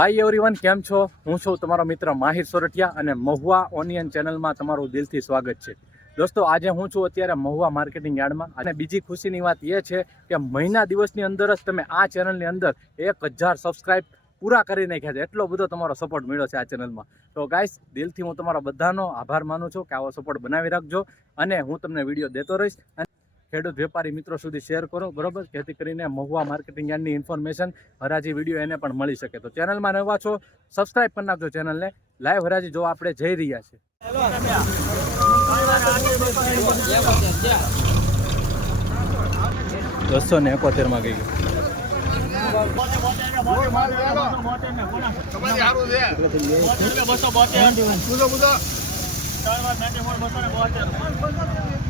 Hi everyone કેમ છો? હું છું તમારો મિત્ર માહિર સોરઠિયા અને મહુવા ઓનિયન ચેનલમાં તમારું દિલથી સ્વાગત છે. દોસ્તો, આજે હું છું અત્યારે મહુવા માર્કેટિંગ યાર્ડમાં. અને બીજી ખુશીની વાત એ છે કે મહિના દિવસની અંદર જ તમે આ ચેનલની અંદર એક હજાર સબસ્ક્રાઇબ પૂરા કરી નાખ્યા છે. એટલો બધો તમારો સપોર્ટ મળ્યો છે આ ચેનલમાં તો ગાઈસ દિલથી હું તમારા બધાનો આભાર માનું છું કે આવો સપોર્ટ બનાવી રાખજો અને હું તમને વીડિયો દેતો રહીશ. ખેડૂત વેપારી મિત્રો સુધી શેર કરો, બરોબર? જેથી કરીને મહુવા માર્કેટિંગ યાર્ડની ઇન્ફોર્મેશન હરાજી વીડિયો એને પણ મળી શકે. તો ચેનલમાં નવા છો સબસ્ક્રાઈબ કરી નાખજો ચેનલને. લાઈવ હરાજી જો આપણે જઈ રહ્યા છે બસો ને એકોતેરમાં ગઈ. ગયું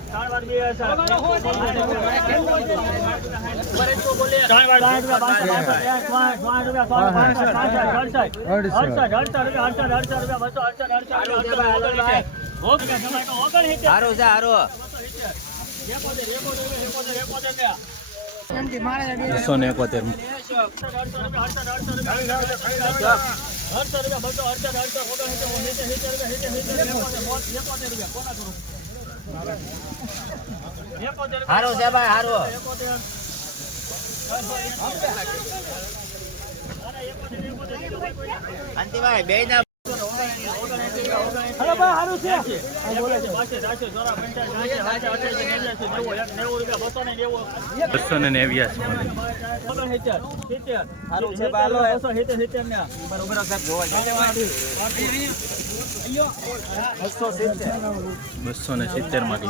હારું છે હારું બસો ને એકોતેર હારું છે ભાઈ હારો. અંતિભાઈ બે ના બસો ને નેવ્યાસી હારું છે ભાઈ બસો ને. સિત્તેર. માંથી.